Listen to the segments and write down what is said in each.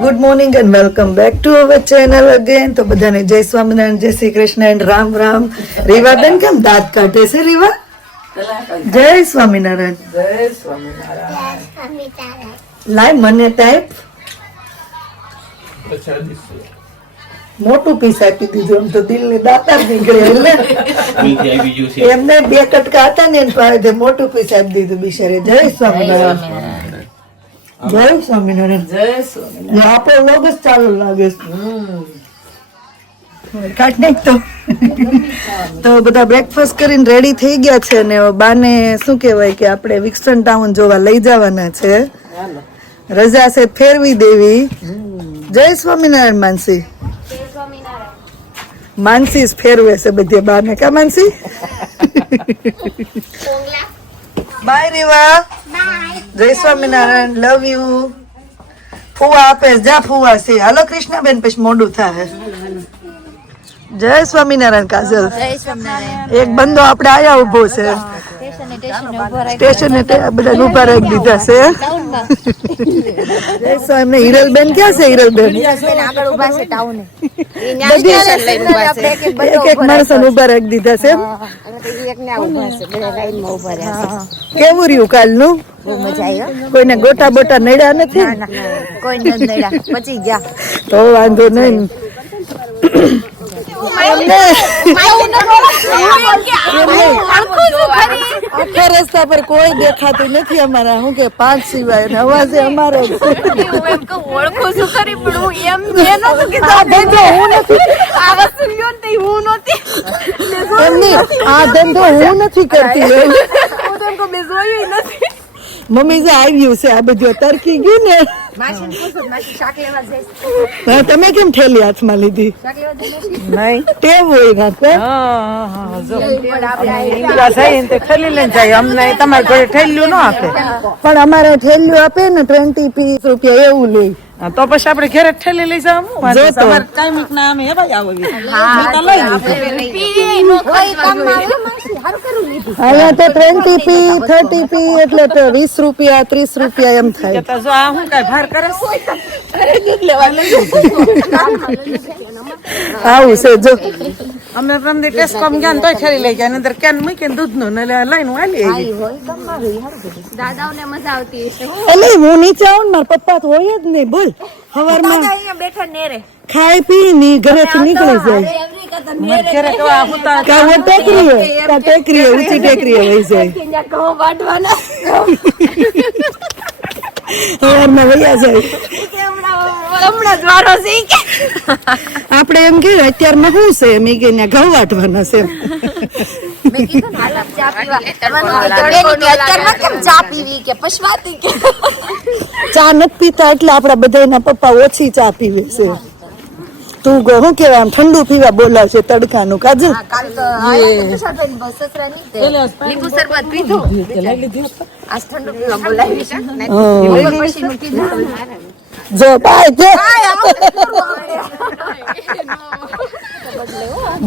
Good morning and welcome back to our channel again. તો બધાને જય સ્વામિનારાયણ, જય શ્રી કૃષ્ણ એન્ડ રામ રામ. રીવાબેન કેમ દાંત કાઢે છે રીવા? જય સ્વામિનારાયણ. જય સ્વામિનારાયણ. લાય મને ટાઈપ મોટું પીસ આપી દીધું. એમ તો દિલ ની દાતા નીકળે એટલે એમને બે કટકા હતા ને એને મોટું પીસ આપી દીધું બિચારે. જય સ્વામિનારાયણ. જય સ્વામિનારાયણ. જય સ્વામિનારાયણ. આપણો લોગ જ ચાલુ લાગે છે. કાઢ નાખ તો બધા બ્રેકફાસ્ટ કરીને રેડી થઈ ગયા છે ને બાને શું કહેવાય કે આપણે વિક્સન ટાઉન જોવા લઈ જવાના છે. રજા છે ફેરવી દેવી. જય સ્વામિનારાયણ. માનસી માનસી જ ફેરવે છે બધે બાને. કા માનસી? બાય રેવા. જય સ્વામિનારાયણ. Love you. ફુવા આપે જા ફુવા છે. હાલો કૃષ્ણાબેન પછી મોડું થાય. જય સ્વામિનારાયણ. કાજલ એક બંદો આપણે આયા ઉભો છે સ્ટેશને બધા ઉભા રાખી દીધા છે. જય સ્વામી. હિરલબેન ક્યાં છે? હિરલબેન એક એક માણસો ઉભા રાખી દીધા છે. કેવું રહ્યું કાલનું? કોઈને ગોટા બોટા નડ્યા નથી? તો વાંધો નહીં. આખા રસ્તા પર કોઈ દેખાતું નથી અમારા. શું કે 5 સિવાય અવાજ અમારો આ ધંધો હું નથી કરતી. મમ્મી જે આવ્યું છે આ બધું તરકી ગયું ને. તમે કેમ થેલી હાથમાં લીધી? ટેવ હોય થેલી લઈને જાય. અમને તમારે ઘરે થેલ્યું ન આપે પણ અમારે થેલ્યું આપે ને 20-30 રૂપિયા એવું લે. તો પછી આપણે ઘરે ઠેલી લઈ જાવ. અહીંયા તો 20p 30p એટલે 20 રૂપિયા 30 રૂપિયા એમ થાય. આવું છે જો. અમે તમને ટેસ્ટ કમ ગયા તોય ખરી લઈ ગયા. અંદર કેન મૂકીને દૂધ નું લઈને આલી દાદાઓને મજા આવતી હશે. એટલે હું નીચે આવું ને મારા પપ્પા તો હોય જ નહીં. બોલ સવારમાં ખાઈ પી ની ઘરેથી નીકળી જાય. ટેકરી ઊંચી ટેકરી વહી જાય. સવારમાં વૈયા જાય. આપડે એમ કે અત્યારમાં શું છે એમ કે ઘઉં વાટવાના છે. ચા નથી પીતા એટલે આપડા બધા પપ્પા ઓછી ચા પીવે છે. તું શું કેવાય આમ ઠંડુ પીવા બોલાવશે તડકાનું. કાજલ જો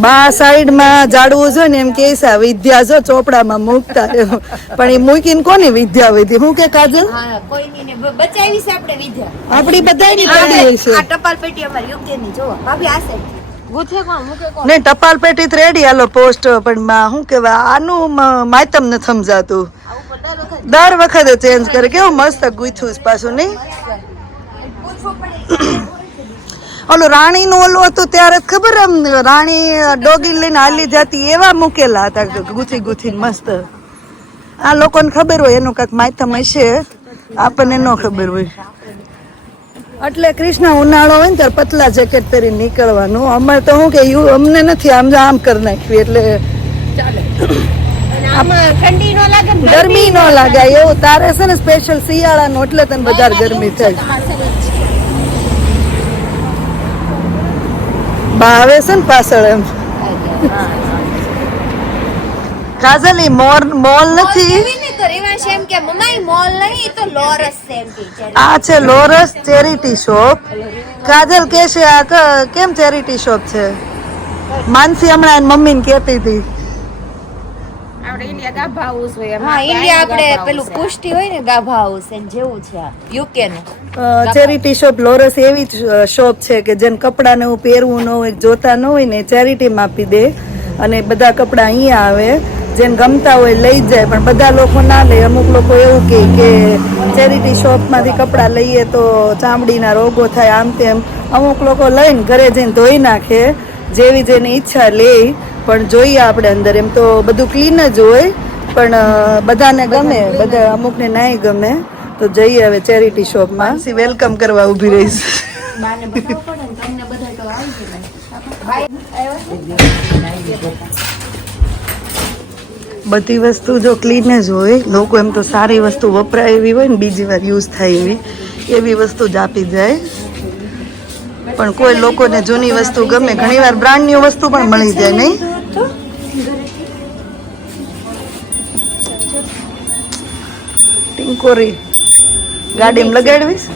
બા સાઈડ માં જાડવું છે ને એમ કે વિદ્યા જો ચોપડામાં મૂકતા પણ એ મૂકીને કોની વિદ્યા વધી? હું કે કાજલ આપડી બધાની પડી છે. નહીં ટપાલ પેટી જ રેડી. હાલો પોસ્ટ પણ શું કેવાય આનું માયતમ ને સમજાતું. દર વખતે ચેન્જ કરે. કેવું મસ્ત ગુથ્યું પાછું નહીં? ઓલું રાણી નું ઓલું હતું ત્યારે ખબર એમ રાણી ડોગી લઈને હાલી જતી એવા મૂકેલા હતા ગુથી ગુથી મસ્ત. આ લોકોને ખબર હોય એનું કઈક માયતમ હશે, આપણને ન ખબર હોય. એટલે કૃષ્ણ ઉનાળો હોય ને ત્યારે પતલા જેકેટ પહેરી નીકળવાનું. અમારે તો શું કે અમને નથી આમ આમ કરી નાખ્યું એટલે ગરમી ન લાગે એવું. તારે છે ને સ્પેશિયલ શિયાળાનું એટલે તને વધારે ગરમી થાય. બા આવે છે ને પાછળ એમ. કાજલ મોલ નથી આ છે લોરસ ચેરિટી શોપ. કાજલ કે છે આ કેમ ચેરિટી શોપ છે? માનસી હમણાં મમ્મી ને કેતી હતી આપણે ઇન્ડિયા ગાભા હાઉસ હોય એમ. હા ઇન્ડિયા આપણે પેલું પુષ્ટિ હોય ને ગાભા હાઉસ એમ જેવું છે આ યુકે નું. ચેરિટી શોપ લોરસ એવી શોપ છે કે જેને કપડા ને એવું પહેરવું ન હોય જોતા ન હોય ને ચેરિટીમાં આપી દે અને બધા કપડા અહીંયા આવે જેને ગમતા હોય લઈ જાય પણ બધા લોકો ના લે અમુક લોકો એવું કહે કે ચેરિટી શોપમાંથી કપડાં લઈએ તો ચામડીના રોગો થાય આમ તેમ અમુક લોકો લઈને ઘરે જઈને ધોઈ નાખે જેવી જેની ઈચ્છા લે પણ જોઈએ આપણે અંદર એમ તો બધું ક્લીન જ હોય પણ બધાને ગમે બધા અમુકને નાય ગમે તો જઈએ હવે ચેરિટી શોપમાં વેલકમ કરવા ઊભી રહીશ બધી વસ્તુ જો ક્લીન જ હોય લોકો એમ તો સારી વસ્તુ વપરાય એવી હોય ને બીજી વાર યુઝ થાય એવી વસ્તુ જ આપી જાય પણ કોઈ લોકોને જૂની વસ્તુ ગમે ઘણીવાર બ્રાન્ડ ન્યુ વસ્તુ પણ મળી જાય નહીં ટિંકોરી ગાડીમાં લગાડવીશ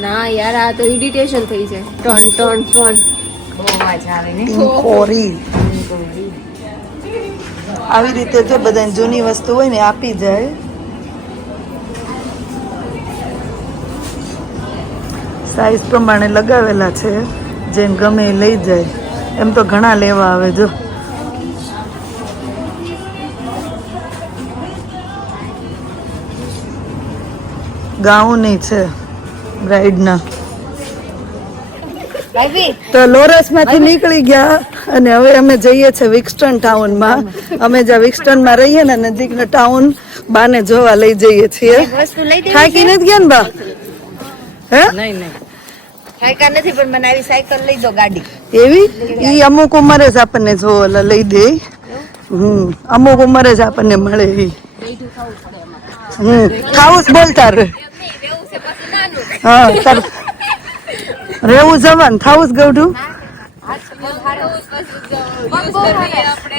ના યાર આ તો ઇરિટેશન થઈ જાય ટન ટન ટન બહુ અવાજ આવે ને ટિંકોરી આવી રીતે જો બધાને જૂની વસ્તુ હોય ને આપી જાય સાઈઝ પ્રમાણે લગાવેલા છે જેને ગમે એ લઈ જાય એમ તો ઘણા લેવા આવે જો ગાઉન છે બ્રાઇડના તો લોરસ માંથી નીકળી ગયા અને હવે અમે જઈએ છીએ વિક્સ્ટન ટાઉનમાં અમે જ્યાં વિક્સ્ટનમાં રહીએ ને નજીકના ટાઉન બાને જોવા લઈ જઈએ છીએ થાકી નથી ગયા ને બા હે નહીં સાયકલ નથી પણ મને આવી સાયકલ લઈ દો ગાડી એવી ઈ અમુક ઉંમરે જ આપણને જોવા લઈ દે અમુક ઉંમરે જ આપણને મળે ઈ ખાવું બોલતા રે હા તાર રેવું જવાનું થાવું જ ગૌઢું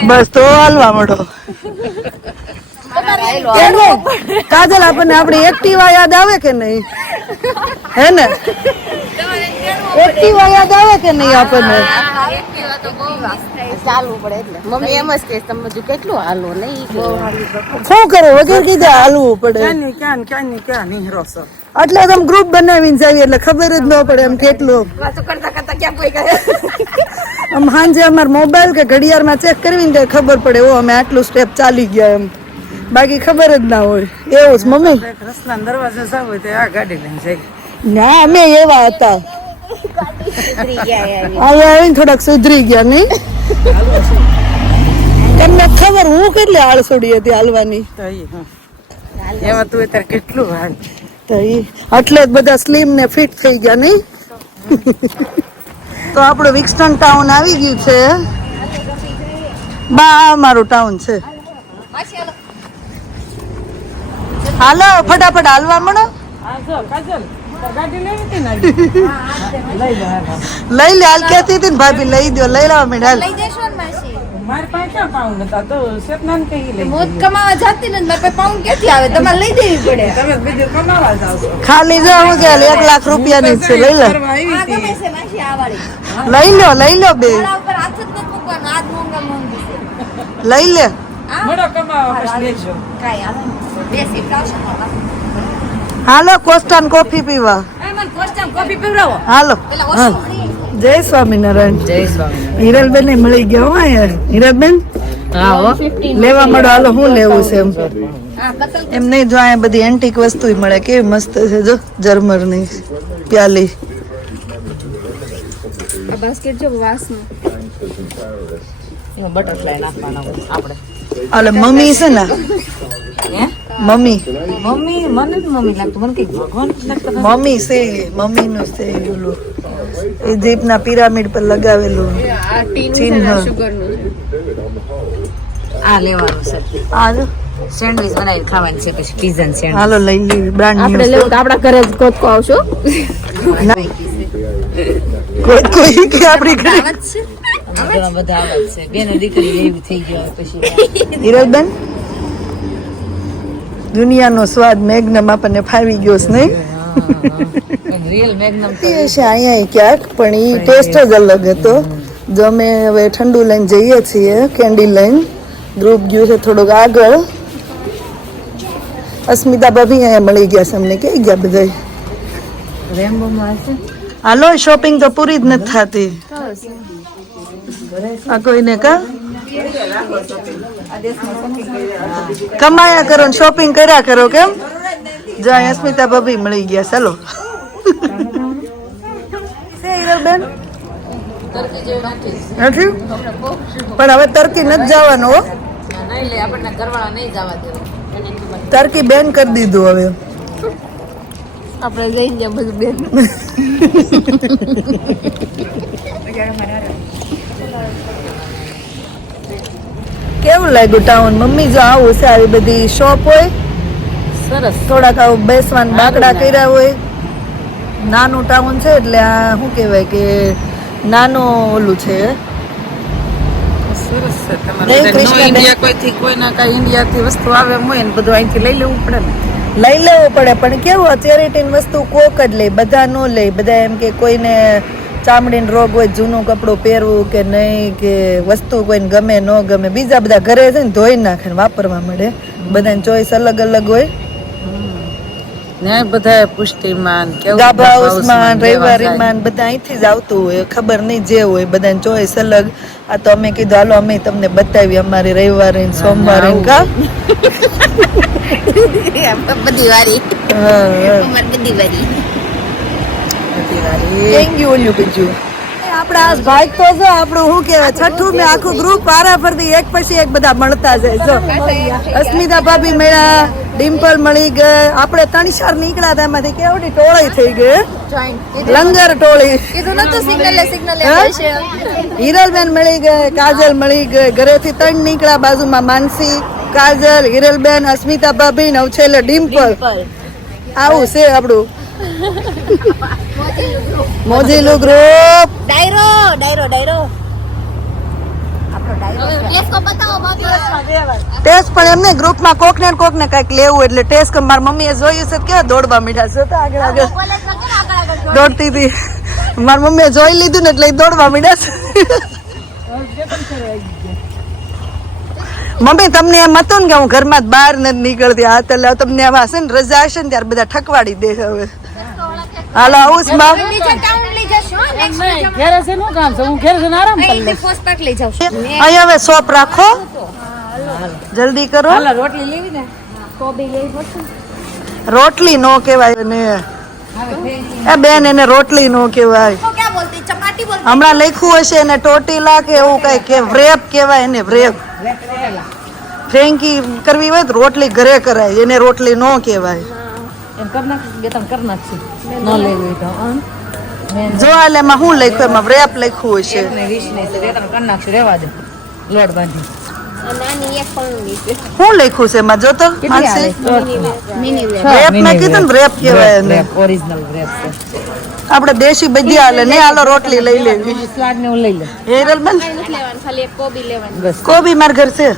બસ તો હાલવા મળો કાજલ આપણને આપણી એક્ટિવા યાદ આવે કે નહીં હે ને એક્ટિવા યાદ આવે કે નહીં આપણને ચાલવું પડે એટલે મમ્મી એમ જ કે તમે હજુ કેટલું હાલો નહીં શું કરો વગર કીધા હાલવું પડે ક્યાં નીહરો છો એટલે તમે ગ્રુપ બનાવીને જાવી એટલે ખબર જ ન પડે એમ કેટલું વાતો કરતા કરતા ક્યાં કોઈ કરે આમ સાંજે અમાર મોબાઈલ કે ઘડિયાળમાં ચેક કરવી ને ખબર પડે ઓ અમે આટલું સ્ટેપ ચાલી ગયા એમ બાકી ખબર જ ના હોય એવું જ મમ્મી રસ્તા દરવાજે જાવ તો આ ગાડી લઈને જાય ના અમે એવા હતા અહીંયા આવીને થોડાક સુધરી ગયા નહીં તમને ખબર હું કેટલી આળસુડી હતી હાલવાની એમાં તું અત્યારે કેટલું હાલ તો એટલે જ બધા સ્લીમ ને ફિટ થઈ ગયા નહીં તો આપણું વિક્સ્ટન ટાઉન આવી ગયું છે બા અમારું ટાઉન છે હાલો ફટાફટ હાલવા મળો લઈ લે હાલ કેતી હતી ને ભાભી લઈ દો લઈ લાવ મેં મારી પાસે ક્યાં પાઉન્ડ હતા તો શેતનાન કહી લે મોત કમાવા જાતી ને મારે પાઉન્ડ ક્યાંથી આવે તમારે લઈ દેવી પડે તમે બીજું કમાવા જાવ છો ખાલી જો હું કે 1 લાખ રૂપિયાની છે લઈ લે કરવા આવી આ હતી ગમે છે માસી આ વાળી લઈ લો બે મારા ઉપર હાથ જ નથી મૂકવાનો હાથ મોંઘી છે લઈ લે મોડો કમાવા પછી લેજો કાઈ આવે બે સીટ આવશે મારા હાલો કોસ્ટાન કોફી પીવા મને કોસ્ટમ કોફી પીવડાવો હાલો પેલા વોશરૂમ જય સ્વામિનારાયણ જય સ્વામી હિરલબેન ને મળી ગયા હો યાર હિરલબેન લેવા મળો હાલો હું લેવું છે એમ એમ નહીં જો અહીંયા બધી એન્ટિક વસ્તુ મળે કેવી મસ્ત છે જો જર્મર ની પ્યાલી આ બાસ્કેટ જો વાસનું બટરફ્લાય નાખવાના આપણે હાલો મમ્મી છે ને મમ્મી મમ્મી મને જ મમ્મી લાગતું મને કઈ ભગવાન જ લાગતું મમ્મી છે મમ્મી નું છે ઓલું ઇજિપ્તના પિરામિડ પર લગાવેલું આ ટીન ચિહ્ન. છે શુગર નું આ લેવાનું છે હાલો સેન્ડવિચ બનાવી ખાવાની છે પછી પિઝા સેન્ડવિચ હાલો લઈ લઈએ બ્રાન્ડ આપણે લેવું તો આપણા ઘરે જ કોતકો આવશો કોઈ કે આપણી ઘરે ઘણા બધા આવાજ છે બેન દીકરી એવી થઈ ગયો પછી હિરલબેન દુનિયાનો સ્વાદ મેગ્નમ આપણને ફાવી ગયો છે નહીં રિયલ મેગ્નમ એ છે અહીંયા ક્યાંક પણ એ ટેસ્ટ જ અલગ હતો જો અમે હવે ઠંડુ લઈને જઈએ છીએ કેન્ડી લઈને ગ્રુપ ગયું છે થોડુંક આગળ. અસ્મિતા ભાભી અહીંયા મળી ગયા છે અમને. ક્યાં ગયા બધા? રેમ્બોમાં હશે હાલો, શોપિંગ તો પૂરી જ નથી થતી આ કોઈને. કા કમાયા કરો ને શોપિંગ કર્યા કરો. કેમ જાય અસ્મિતા ભાભી મળી ગયા. ચાલો બેન નથી પણ હવે તરકી નથી જવાનું હો. નહીં લે આપણને ઘરવાળા નહીં જવા દેવા. તરકી બેન કરી દીધું હવે. આપણે જઈને જ્યાં બધું બેન કેવું લાગ્યું ટાઉન? મમ્મી જો આવું છે, આવી બધી શોપ હોય, સરસ થોડાક આવું બેસવાના બાકડા કર્યા હોય. નાનું ટાઉન છે એટલે આ શું કહેવાય કે નાનું ઓલું છે. સરસ છે જય તમારે કૃષ્ણ. ઇન્ડિયા કોઈથી કોઈના કાંઈ ઇન્ડિયાથી વસ્તુ આવે એમ હોય ને બધું અહીંથી લઈ લેવું પડે ને. લઈ લેવું પડે પણ કેવું ચેરિટીની વસ્તુ કોક જ લે, બધા ન લે. બધા એમ કે કોઈને ચામડીનો રોગ હોય, જૂનું કપડું પહેરવું કે નહીં, કે વસ્તુ કોઈને ગમે ન ગમે, બીજા બધા ઘરે છે ને ધોઈ નાખે ને વાપરવા મળે. બધાની ચોઈસ અલગ અલગ હોય. ને બધા પુષ્ટિમાન કેવું ગાભા હાઉસમાં, રવિવારીમાં બધા અહીંથી જ આવતું હોય. ખબર નહીં જે હોય, બધાની ચોઈસ અલગ. આ તો અમે કીધું હાલો અમે તમને બતાવી અમારી રવિવારે ને સોમવારે ને. કા બધી વારી હા, બધી વારી થેન્ક યુ. ઓલું બીજું આપડા આ ભાઈ તો જો આપણું શું કહેવાય છઠ્ઠું મેં આખું ગ્રુપ પારા ફરતી એક પછી એક બધા મળતા જાય. જો અસ્મિતા ભાભી મળ્યા, ડિમ્પલ મળી ગઈ, આપણે 3-4 નીકળ્યા હતા એમાંથી કેવડી ટોળી થઈ ગઈ. લંગર ટોળી. કીધું નતું સિગ્નલ હિરલબેન મળી ગઈ, કાજલ મળી ગઈ. ઘરેથી 3 નીકળ્યા, બાજુમાં માનસી, કાજલ, હિરલબેન, અસ્મિતા ભાભી ને છેલ્લે ડિમ્પલ. આવું છે આપણું મોજીલું ગ્રુપ. ડાયરો ડાયરો ડાયરો આપણો ડાયરો લેસ્કો બતાવો ભાભી. ટેસ્ટ પણ એમને ગ્રુપમાં કોક ને કઈક લેવું એટલે ટેસ્ટ કે મારી મમ્મીએ જોયું છે કેવા દોડવા મીઠા છે તો આગળ આગળ દોડતી હતી. મારી મમ્મીએ જોઈ લીધું ને એટલે દોડવા મીઠા છે. મમ્મી તમને એમ હતું ને કે હું ઘરમાં જ બહાર નથી નીકળતી, આ તો તમને આમાં હશે ને રજા હશે ને ત્યારે બધા ઠકવાડી દે. હવે હાલો આવું જ બાપ. ઘેરે છે નું કામ છે, હું ઘેરે છે આરામ કરી લઈશ. પોસ્ટપાક લઈ જાવ અહીંયા હવે શોપ રાખો, જલ્દી કરો. હાલો રોટલી લેવી ને રોટલી નો કહેવાય ને એ બેન, એને રોટલી નો કહેવાય. ક્યાં બોલતી ચપાટી બોલતી હમણાં લખ્યું હશે એને ટોટીલા કે એવું કઈ કે વ્રેપ કહેવાય એને. વ્રેપ ફ્રેન્કી કરવી હોય તો રોટલી ઘરે કરાય, એને રોટલી નો કહેવાય. એમ કર નાખ, બે ત્રણ કર નાખશું ન લેવી તો જો આલે એમાં શું લખ્યું? એમાં વ્રેપ લખ્યું હશે. 1 ને 20 ને બે ત્રણ કર નાખશું, રેવા દે લોટ બાંધી. નાની એક પણ નીચે શું લખ્યું છે એમાં? જો તો માનસી. મિની વ્રેપ મેં કીધું ને વ્રેપ કહેવાય એને. ઓરિજિનલ રેપ છે. આપણે દેશી બધી હાલે ને. હાલો રોટલી લઈ લેવી. સ્લાડ ને હું લઈ લે હેરલબેન નથી લેવાનું, ખાલી એક કોબી લેવાની. બસ. કોબી માર ઘર છે.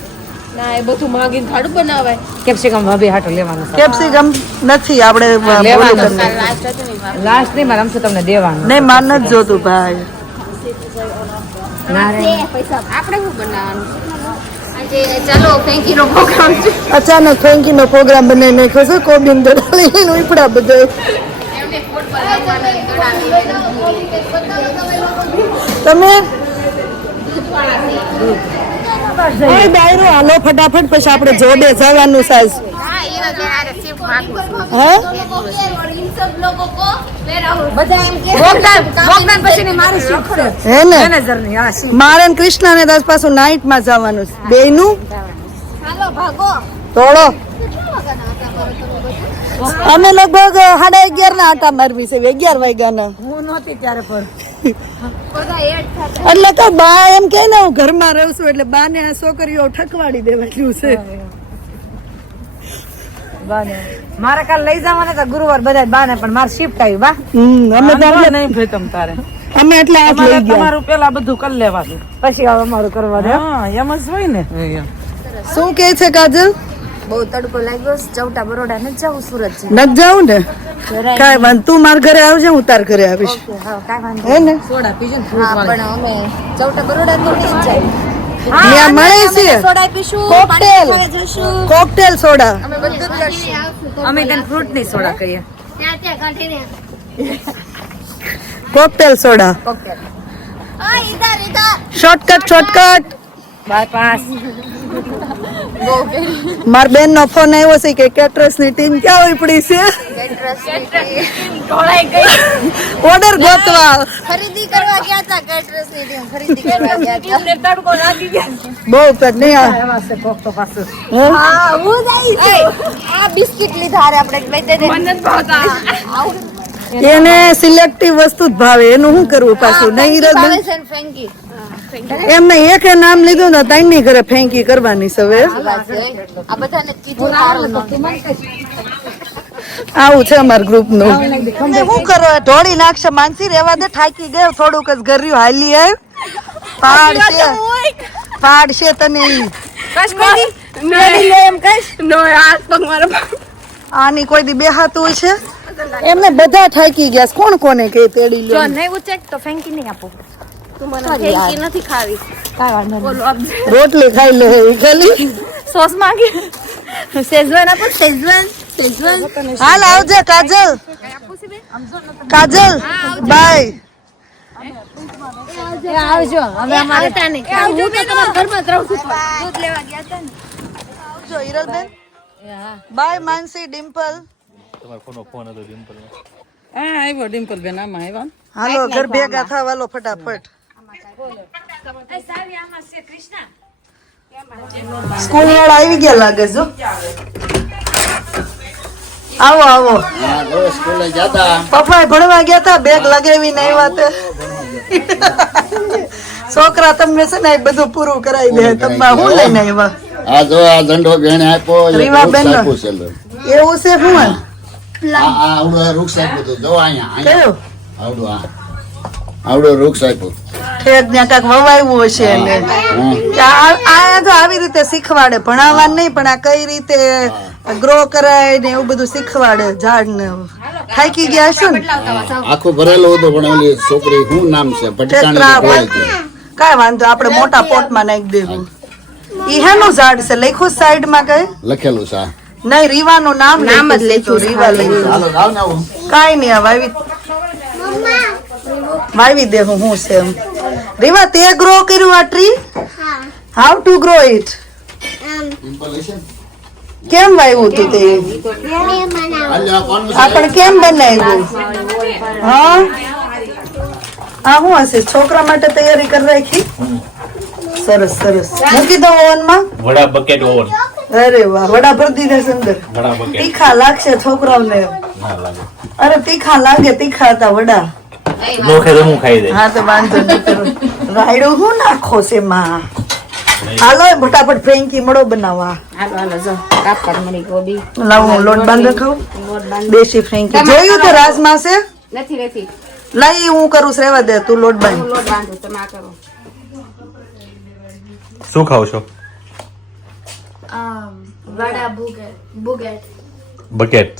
ના એ બધું માંગીને ખાડું બનાવાય. કેપ્સિકમ ભાભી હાટો લેવાનું છે. કેપ્સિકમ નથી આપણે લેવાનું બોલું છે. તમને. લાસ્ટ હતું ને એમાં. લાસ્ટ નહીં મારે આમથી તમને દેવાનું. નહીં માર નથી જોતું ભાઈ. ના રે. પૈસા આપણે શું બનાવવાનું? આજે ચાલો ફેંકીનો પ્રોગ્રામ છે. અચાનક ફેંકી નો પ્રોગ્રામ બનાવી નાખ્યો છે. કોબી ને દળાવી ઉપડા બધા. એમને ફૂટબોલ રમવાની દોડાવી. તમે ઓય ડાયરો હાલો ફટાફટ, પછી આપણે જોડે જવાનું સાહેબ. હા એ તો આરે શિફ્ટ માંગુ છું. હે બધા એમ કે વોકડાન પછીની મારી શિફ્ટ છે હે ને મેનેજરની હા શી મારે ને કૃષ્ણ ને દાસ પાછું નાઈટ માં જવાનું છે. બેયનું હાલો ભાગો. તોડો. અમે લગભગ 11:30 ના આટા મારવી છે. 11 વાગ્યાના. હું નહોતી ત્યારે પણ બધા એડ થતા. એટલે તો બા એમ કે ને હું ઘરમાં રહું છું એટલે બા ને આ છોકરીઓ ઠકવાડી દેવાયું છે. બાને મારે કાલ લઈ જવાના હતા ગુરુવાર બધા બાને, પણ મારે શિફ્ટ આવી બા. અમે તો એટલે નહીં ભાઈ તમ તારે અમે એટલે આજ લઈ ગયા. તમારું પેલા બધું કરી લેવાનું, પછી હવે અમારું કરવા દે. હા એમ જ હોય ને. શું કે છે કાજલ? બહુ તડકો લાગ્યો છે. ચૌટા બરોડા નથી જવું, સુરત છે. નથી જાઉં ને કાંઈ વાંધો. તું મારા ઘરે આવજે, હું તાર ઘરે આવીશ. હા કાંઈ વાંધો હે ને સોડા પીજો ને હા પણ અમે ચૌટા બરોડા તો નહીં જાય. ત્યાં મળે છે સોડા પીશું કોકટેલ. પાણી પીવા જશું કોકટેલ સોડા. અમે તેને ફ્રૂટ ની સોડા કહીએ. ત્યાં કાઢીને કોકટેલ સોડા. શોર્ટકટ. બાયપાસ. માર બેન નો ફોન આવ્યો છે કે કેટરસ ની ટીમ ક્યાં હોય પડી છે ઓર્ડર ગોતવા. ખરીદી કરવા ગયા હતા કેટરસ ની ટીમ ખરીદી કરવા ગયા હતા તડકો લાગી ગયા. બહુ પેટ નહીં આ. એવા છે કોક તો પાછું. હે? હા હું જઈશ આ બિસ્કિટ લીધા રે આપણે લઈ દે એને સિલેક્ટિવ વસ્તુ જ ભાવે એનું શું કરવું પાછું નહીં રદ ફેંકી એમને એકે નામ લીધું ને તઈ ની ઘરે ફેંકી કરવાની છે હવે આ બધાને કીધું સારું આવું છે અમાર ગ્રુપ નું શું કરો ઢોળી નાખશે માનસી રેવા દે થાકી ગયો થોડુંક જ ગર્યું હાલી આવ પાડ છે તને ઈ. આની કોઈ દી બેહાતું હોય છે એમને બધા થાકી ગયા છે. કોણ કોને કે તેડી લ્યો નહીં ઉચેક તો ફેંકી નહીં આપો ફેંકી નથી ખાવી રોટલી ખાઈ લે ઈ ખાલી સોસ માંગી સેજવાન આપો સેજવાન હાલ આવજે કાજલ બાય આવજો હવે અમારે આવતા નહીં હું તો તમારા ઘરમાં જ રહું છું દૂધ લેવા ગયા હતા ને આવજો હિરલબેન બાય માનસી ડિમ્પલ આવ્યો ડિમ્પલ બેન આમાં આવ્યા. હાલો ઘર ભેગા થવાલો ફટાફટ સ્કૂલ વાળા આવી ગયા લાગે છો આવો પપ્પા ભણવા ગયા તા બેગ લગાવીને આવ્યા તે છોકરા તમને છે ને એ બધું પૂરું કરાવી દે તમે હું લઈને આવ્યા આ જો આ ઝંડો બેને આપ્યો રીવાબેન નો. એવું છે શું આવડો વૃક્ષ આપ્યો તો જો અહીંયા કયું આવડો વૃક્ષ આપ્યો ઠેક ત્યાં કાંઈક વવાયું હશે એને કે આ તો આવી રીતે શીખવાડે ભણાવવા નહીં પણ આ કઈ રીતે ગ્રો કરાય ને એવું બધું શીખવાડે ઝાડ ને થાકી ગયા છો ને આખું ભરેલું હતું પણ ઓલી છોકરી શું નામ છે ભટકાણી ખોવાઈ ગઈ. કાંઈ વાંધો આપણે મોટા પોટમાં નાખી દેવું ઈ હેનું ઝાડ છે લખ્યું સાઈડ માં કઈ લખેલું છે આ. નહીં રીવાનું નામ જ લખ્યું રીવા લખ્યું હાલો જાવ ને આવું કાંઈ નહીં આ વાવી દેવું હું છે એમ રીવા તે ગ્રો કર્યું આ tree how to grow it simple હશે ને? કેમ વાવ્યું તું તે હાલ આ કોણ છે? આપણે કેમ બનાવ્યું હા આ શું હશે છોકરા માટે તૈયારી કરી રાખી સરસ મૂકી દો ઓવનમાં વડા બકેટ ઓવન અરે વાહ વડા ભરી દીધા છે અંદર વડા બકેટ તીખા લાગશે છોકરાઓને ના લાગે અરે તીખા લાગે તીખા હતા વડા નો ખાય તો હું ખાઈ દે હા તો વાંધો નહીં કરો રાયડું હું નાખો છે માં હાલો ફટાફટ ફ્રેન્કી મળો બનાવવા લાવો હું લોટ બાંધો ખાઉં દેશી ફ્રેન્કી જોયું તો રાજમાં છે નથી લાઈ હું કરું છું, રહેવા દે તું લોટ બાંધ લોટ બાંધો તમે આ કરો શું ખાવ છો વડા બુગેટ બકેટ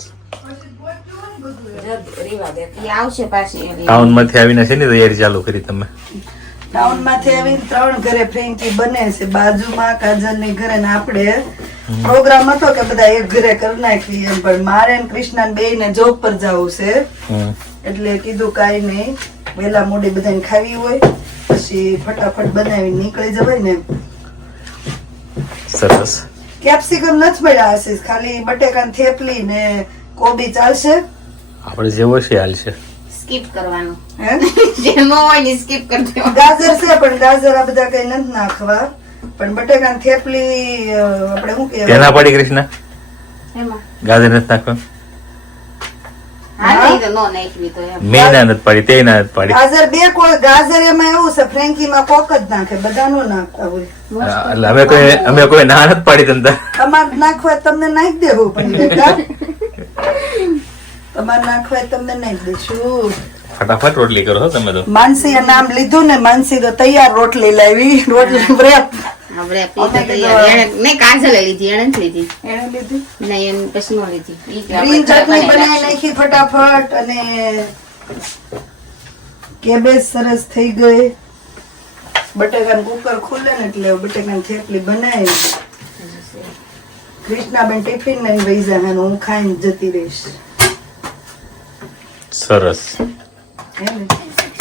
એ આવશે પાછી ટાઉન માંથી આવીને છે ને તૈયારી ચાલુ કરી તમે ટાઉન માંથી આવીને 3 ઘરે ફ્રેન્કી બને છે બાજુમાં કાજલ ની ઘરે ને આપણે પ્રોગ્રામ હતો કે બધા એક ઘરે કરી નાખીએ એમ, પણ મારે ને કૃષ્ણા બે ને જોબ પર જવું છે એટલે કીધું કાઈ નહીં વેલા મોડી બધાને ખાવી હોય પછી ફટાફટ બનાવીને નીકળી જવાય ને. સરસ કેપ્સિકમ નથી મળ્યા આશીષ, ખાલી બટેકાની થેપલી ને કોબી ચાલશે આપણે જેવો છે હાલ છે સ્કીપ કરવાનું હે જે ન હોય ને સ્કીપ કરી દેવાનું ગાજર છે પણ ગાજર આ બધા કઈ નથી નાખવા, પણ બટેકાની થેપલી આપણે શું તેના કહેવાય પડી કૃષ્ણ એમાં ગાજર નથી નાખવા હા નહીં તો નો નાખવી તો એમ મેં ના નથી પાડી તે ના નથી પાડી ગાજર બે કોઈ ગાજર એમાં એવું છે ફ્રેન્કીમાં કોક જ નાખે, બધા નો નાખતા હોય. એટલે અમે કોઈ ના નથી પાડી તને તમારે નાખવા હોય તમને નાખી દેવું પણ બેટા તમારે નાખવા હોય તમને નાખી દેશું. ફટાફટ રોટલી કરો હો તમે તો માનસી નામ લીધું ને માનસી તો તૈયાર રોટલી લાવી, રોટલી બ્રેક આપણે પીતા તૈયાર એને નહીં કાજલ લીધી એને નથી લીધી એને લીધી. નહીં એને પછી નો લીધી ઈ જ ગ્રીન આપણે ચટણી બનાવી નાખી ફટાફટ અને કેબેજ સરસ થઈ ગઈ. બટેકાનું કુકર ખુલે ને એટલે બટેકાની થેપલી બનાવી. કૃષ્ણાબેન ટિફિન લઈને વહી જાય અને હું ખાઈને જતી રહીશ. સરસ. હે ને?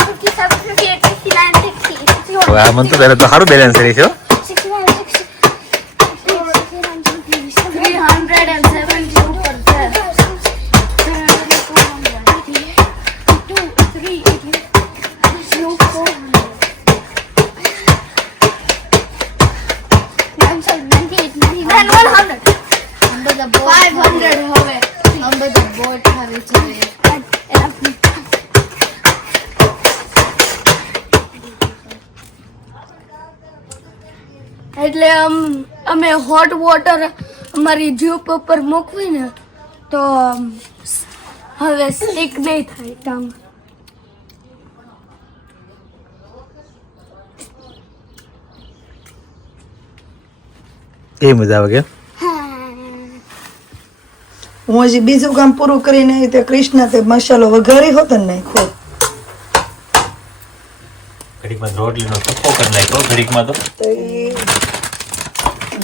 57, 58, 59, 60, 61, હવે આ મને તો પહેલા તો સારું બેલેન્સ રહી છે હો. 69, એટલે અમે હોટ વોટર અમારી જીપ ઉપર મૂકવી ને તો હવે સ્ટીક નહીં થાય ટાંગ. એ મજા આવે કે હું હજી બીજું કામ પૂરું કરીને આવી તે કૃષ્ણ તે મસાલો વઘારી હોત ને નાખ્યો. ઘડીકમાં રોટલીનો થપ્પો કરી નાખ્યો ઘડીકમાં તો તો એ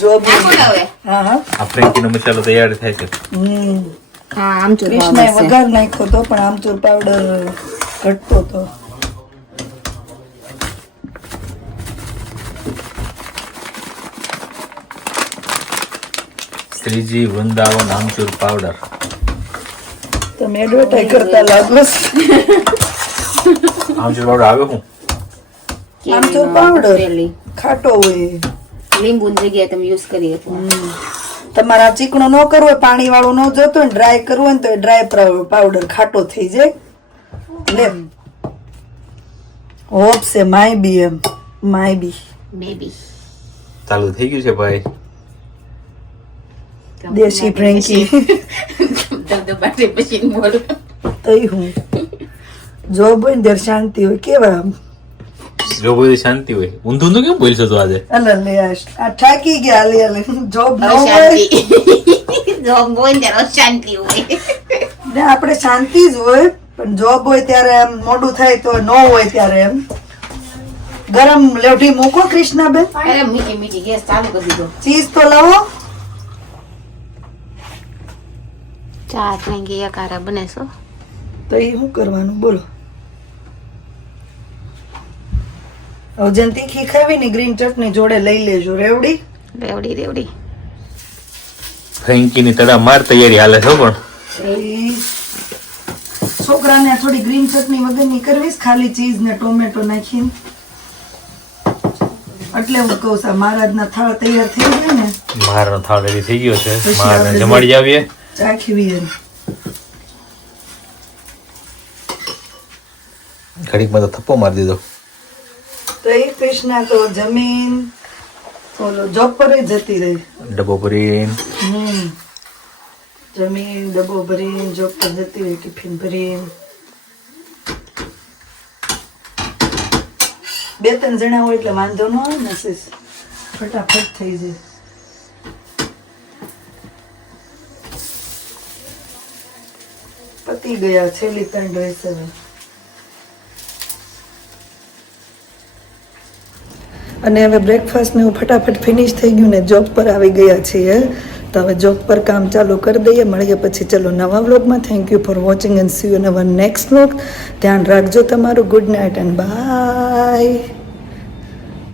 જોબ હવે હા હા આ ફ્રેન્કીનો મસાલો તૈયાર થાય છે. હા આમચૂર કૃષ્ણએ વઘાર નાખ્યો તો પણ આમચૂર પાવડર ઘટતો તો. શ્રીજી વૃંદાવન આમચૂર પાવડર. તમે એડવર્ટાઈઝ કરતા લાગો છો. આમચૂર પાવડર આવે હું આમચૂર પાવડર ખાટો હોય. લીંબુ જગ્યાએ તમે યુઝ કરી શકો. તમારે આ ચીકણો ન કરવો હોય, પાણી વાળું ન જોતો હોય, ડ્રાય કરવું હોય ને તો ડ્રાય પાવડર ખાટો થઈ જાય. લે હોપ છે માય બી એમ માય બી બેબી ચાલુ થઈ ગયું છે ભાઈ. દેશી ફ્રેન્કી ધબધબાટી પછી બોલ. તઈ હું જોબ હોય ને ત્યારે શાંતિ હોય. કેવા આમ જો બધી શાંતિ હોય. ઊંધું ઊંધું કેમ બોલશો તો આજે? અલે લે આ થાકી ગયા લે લે જોબ ન હોય જોબ હોય ને ત્યારે શાંતિ હોય. ને આપણે શાંતિ જ હોય પણ જોબ હોય ત્યારે એમ મોડું થાય તો ન હોય ત્યારે એમ ગરમ લેવઠી મૂકો કૃષ્ણાબેન. અરે મીઠી મીઠી ગેસ ચાલુ કરી દીધો. ચીઝ તો લાવો. ચા ફ્રેન્કી એકારા બનેશો. તો એ શું કરવાનું બોલો. હવે જેને તીખી ખાવી ને ગ્રીન ચટણી જોડે લઈ લેજો. રેવડી રેવડી રેવડી ફ્રેન્કીની તડામાર તૈયારી હાલે છે હો. પણ ઈ છોકરાને થોડી ગ્રીન ચટણી વગરની કરવીશ ખાલી ચીઝ ને ટોમેટો નાખીને. એટલે હું કહું છું મહારાજના થાળ તૈયાર થઈ ગયા ને મારનો થાળ રેડી થઈ ગયો છે. પછી મારને આપણે જમાડી આવીએ. ચાખવી એમ. ઘડીકમાં તો થપ્પો મારી દીધો. તો એ કૃષ્ણા તો જમીન ઓલો જોબ પર જ જતી રહી. ડબ્બો ભરીને જમીન ડબ્બો ભરીને જોબ પર જતી રહી ટિફિન ભરીને. 2-3 જણા હોય એટલે વાંધો ન આવે ને સીસ ફટાફટ થઈ જાય. પતી ગયા છેલ્લી પેન્ટ રહેશે હવે. અને હવે બ્રેકફાસ્ટ ને ફટાફટ ફિનિશ થઈ ગયું ને જોબ પર આવી ગયા છીએ. તો હવે જોબ પર કામ ચાલુ કરી દઈએ. મળીએ પછી ચલો નવા વ્લોગમાં. Thank you for watching and see you in our next vlog. ધ્યાન રાખજો તમારું. Good night and by.